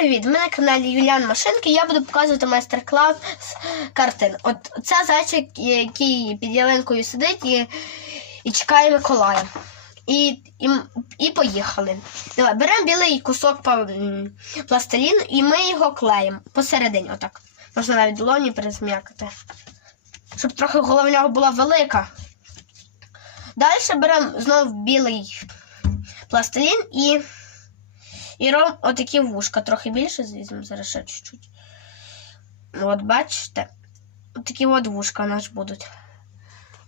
привіт! Ми на каналі Юліан Машинки. Я буду показувати майстер-клас картин. От це зайчик, який під ялинкою сидить і, і чекає Миколая. І, і, і поїхали. Давай, беремо білий кусок пластиліну і ми його клеїмо посередині. Отак. Можна навіть долоні перезм'якати. Щоб трохи нього була велика. Далі беремо знову білий пластилін і. І робимо отакі вушка. Трохи більше звізьмемо зараз ще чуть-чуть. От бачите? Отакі от вушка у нас будуть.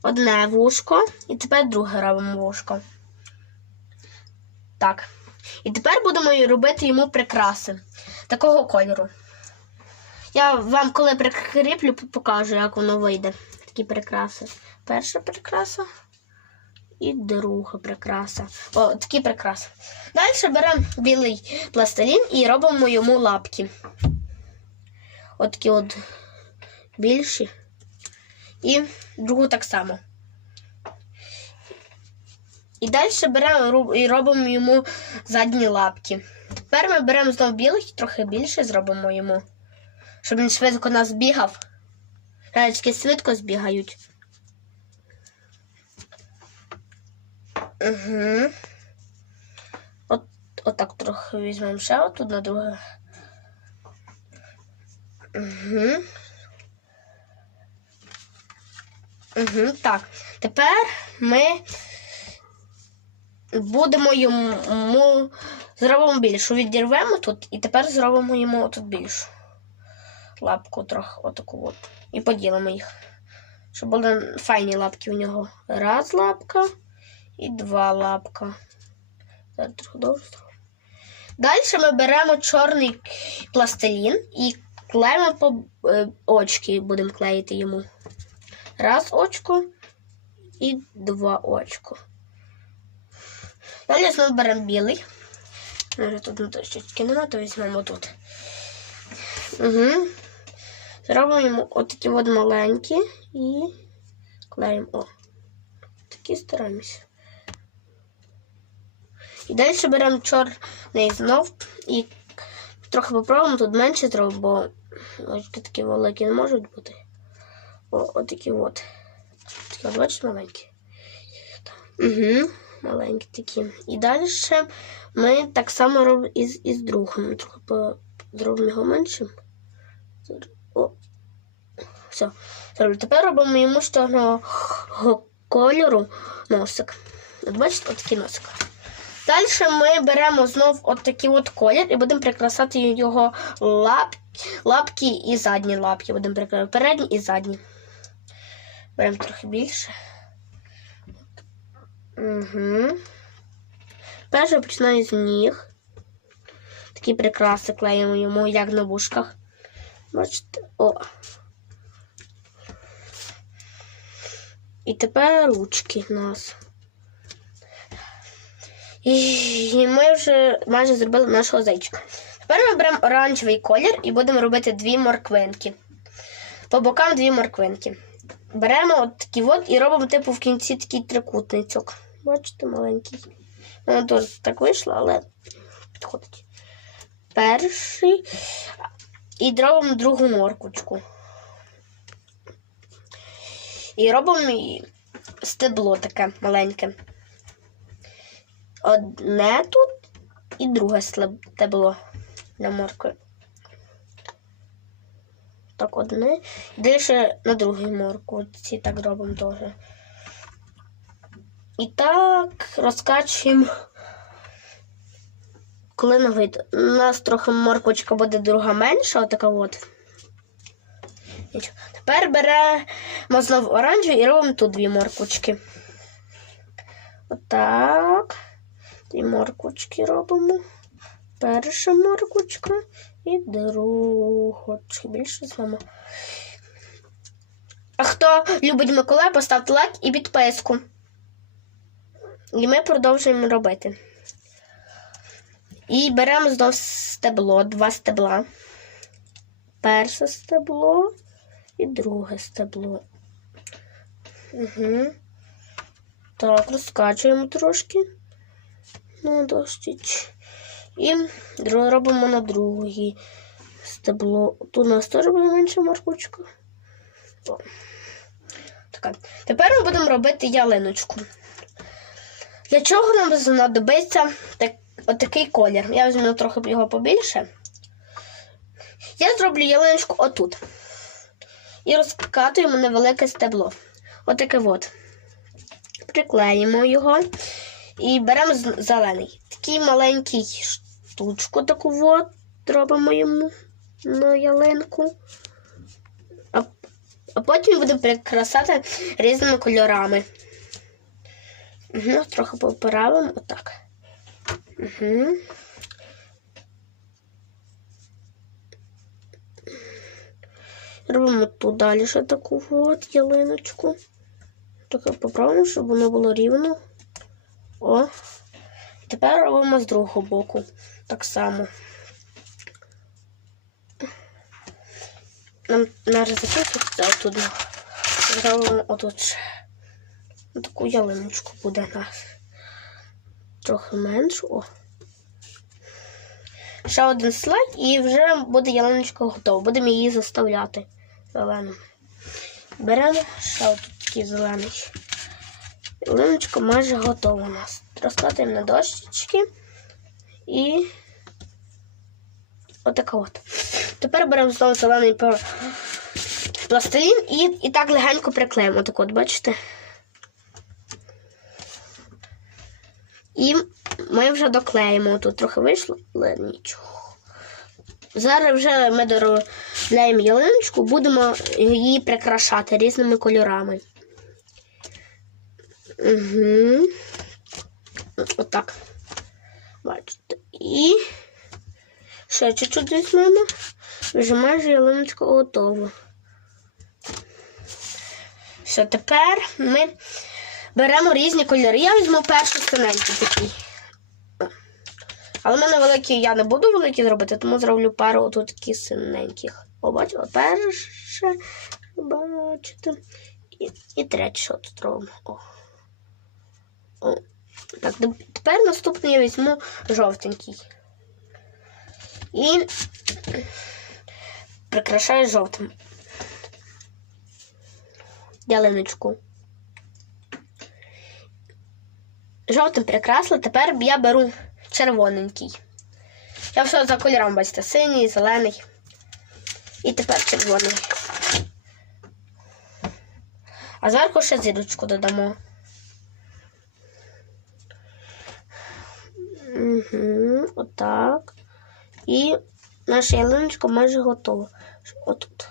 Одне вушко, і тепер друге робимо вушко. Так. І тепер будемо робити йому прикраси такого кольору. Я вам, коли прикріплю, покажу, як воно вийде. Такі прикраси. Перша прикраса і друга прикраса. О, такі прикраси. Далі беремо білий пластилін і робимо йому лапки. От такі от більші. І другу так само. І далі беремо і робимо йому задні лапки. Тепер ми беремо знову білих і трохи більше зробимо йому, щоб він швидко нас бігав. Речки швидко збігають. Угу. От, отак трохи візьмемо ще отут на друге. Угу. Угу, так. Тепер ми будемо йому зробимо більшу. Відірвемо тут і тепер зробимо йому тут більшу. Лапку трохи отаку от. І поділимо їх. Щоб були файні лапки у нього. Раз лапка і два лапка. Далі ми беремо чорний пластилін і клеїмо по е, очки, будемо клеїти йому. Раз очко і два очко. Далі знову беремо білий. Може, тут на точечки нема, то візьмемо тут. Угу. Зробимо йому отакі от маленькі і клеїмо. О. Такі стараємося. І далі беремо чорний знов і трохи попробуємо тут менше зробимо, бо очки такі великі не можуть бути. О, отакі от. Такі от, бачиш, маленькі. Угу, маленькі такі. І далі ми так само робимо із, із другим. Трохи зробимо його меншим. О. Все. Тепер робимо йому чорного кольору носик. От бачите, отакий носик. Далі ми беремо знов от такий от колір і будемо прикрасати його лап, лапки і задні лапки. Будемо прикрасати передні і задні. Беремо трохи більше. Угу. Перше починаю з ніг. Такі прикраси клеїмо йому, як на вушках. Бачите? О. І тепер ручки в нас. І ми вже майже зробили нашого зайчика. Тепер ми беремо оранжевий колір і будемо робити дві морквинки. По бокам дві морквинки. Беремо от такі от і робимо типу в кінці такий трикутничок. Бачите, маленький. Воно теж так вийшло, але підходить. Перший. І робимо другу морквочку. І робимо стебло таке маленьке. Одне тут і друге стебло для моркви. Так, одне. Далі на другій морквці так робимо теж. І так розкачуємо. Коли на вид. У нас трохи морквочка буде друга менша, отака от. Тепер беремо знову оранжеву і робимо тут дві морквочки. Отак. Дві морквочки робимо. Перша морквочка і друга. Чи більше з вами. А хто любить Миколая, поставте лайк і підписку. І ми продовжуємо робити. І беремо знов стебло, два стебла. Перше стебло і друге стебло. Угу. Так, розкачуємо трошки. Ну, досить. І робимо на другий стебло. Тут у нас теж буде менша моркучка. О. Така. Тепер ми будемо робити ялиночку. Для чого нам знадобиться так, отакий колір? Я візьму трохи його побільше. Я зроблю ялиночку отут. І розкатуємо невелике стебло. Отаке от. Приклеїмо його і беремо зелений. Такий маленький штучку таку от робимо йому на ялинку. А, а потім будемо прикрасати різними кольорами. Угу, трохи поправимо отак. Угу. Робимо тут далі ще таку от ялиночку. Трохи поправимо, щоб воно було рівно. О. Тепер робимо з другого боку. Так само. Нам треба закрити отут. Зробимо отут. Таку ялиночку буде у нас. Трохи менше. О. Ще один слайд і вже буде ялиночка готова. Будемо її заставляти зеленим. Беремо ще отут такий зелений. Ялиночка майже готова у нас. Розкатуємо на дощечки і отака от. Тепер беремо знову зелений пластилін і, і так легенько приклеїмо. Отак от, бачите? І ми вже доклеїмо. Тут трохи вийшло, але нічого. Зараз вже ми доробляємо ялиночку, будемо її прикрашати різними кольорами. Угу. Отак. Бачите. І ще чуть-чуть візьмемо. Вже майже ялиночка готова. Все, тепер ми беремо різні кольори. Я візьму перший синенький такий. Але в мене великі, я не буду великі зробити, тому зроблю пару отут таких синеньких. Побачила перше, бачите. І, і третє, що тут робимо. Так, тепер наступний я візьму жовтенький. І прикрашаю жовтим. Ялиночку. Жовтим прикрасила, тепер я беру червоненький. Я все за кольором, бачите, синій, зелений. І тепер червоний. А зверху ще зірочку додамо. Угу, отак. І наша ялиночка майже готова. Отут.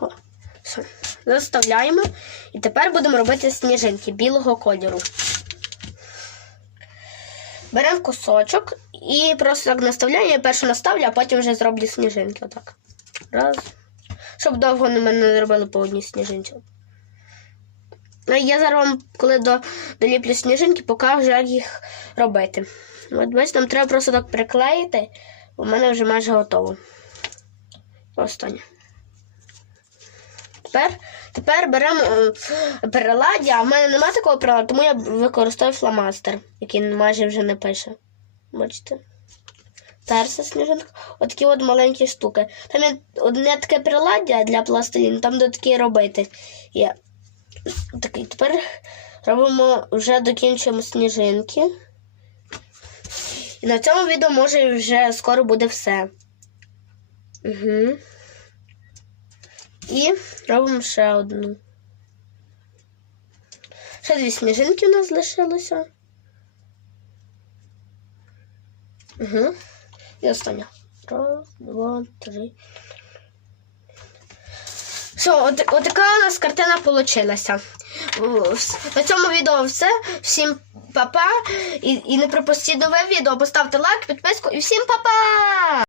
О, все. Заставляємо. І тепер будемо робити сніжинки білого кольору. Беремо кусочок і просто так наставляємо. Я першу наставлю, а потім вже зроблю сніжинки. Отак. Раз. Щоб довго на мене не робили по одній сніжинці. Ну, Я зараз вам, коли до, доліплю сніжинки, покажу, як їх робити. От бачите, нам треба просто так приклеїти, бо в мене вже майже готово. Останнє. Тепер, тепер беремо е, приладдя, а в мене немає такого приладдя, тому я використовую фломастер, який майже вже не пише. Бачите? Перша сніжинка. Отакі от маленькі штуки. Там є одне таке приладдя для пластиліну, там де такі робити. Є. Такий. Тепер робимо вже докінчуємо сніжинки. І на цьому відео може вже скоро буде все. Угу. І робимо ще одну. Ще дві сніжинки у нас залишилося. Угу. І остання. Раз, два, три. Все, от, отака у нас картина получилася. На цьому відео все. Всім па-па. І, і не пропустіть нове відео. Поставте лайк, підписку і всім па-па!